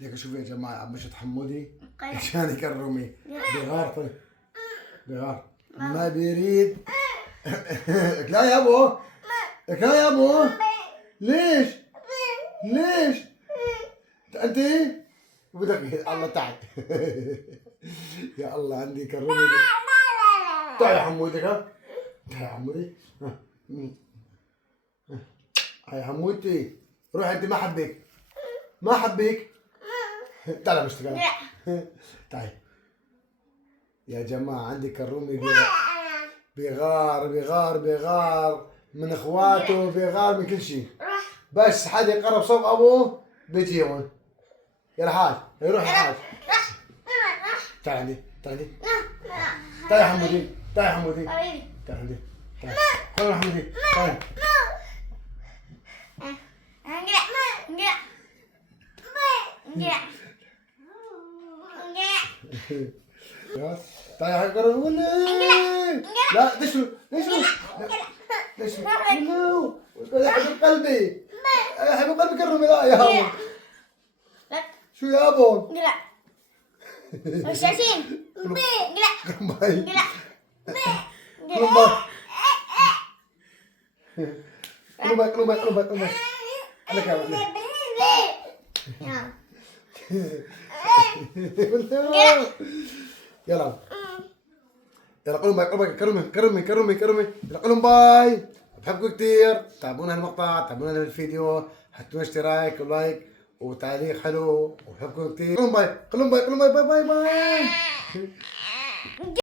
ديك شوفوا يا جماعة عم مشط حمودي عشان يكرمي بغار. طيب بغار ما بيريد. لا يا ابو، لا يا ابو. ليش؟ ليش؟ انت بدك الله تعال. يا الله عندي كرمي. تعال يا حمودي، ها تعال يا حمودي. هاي حمودتي روح، انت ما حبيك، ما حبيك. تعال بشتغل. تعال يا جماعة عندي كرومي بيغار بيغار بيغار من اخواته، بيغار من كل شيء، بس حد يقرب صوب ابوه بيجي هون. يا الحاج يروح الحاج. تعال عندي، تعال عندي، تعال يا حمودي، تعال يا حمودي، تعال عندي، تعال تعال يا حمودي، تعال. تعال يا قرب. لا دشوا دشوا دشوا. يا حبيب قلبي، يا حبيب قلبي كرمي. لا يا ابو. شو يا ابو؟ وش عايزين؟ كرمي كرمي كرمي كرمي كرمي كرمي. انا كمان. يلا يلا قولوا باي، قولوا باي. كرمي كرمي كرمي كرمي. يلا قولوا باي. بحبكم كثير. تابعونا المقطع، تابعونا الفيديو، حطوا اشتراك ولايك وتعليق حلو، وبحبكم كثير. قولوا باي، قولوا باي، قولوا باي باي باي باي.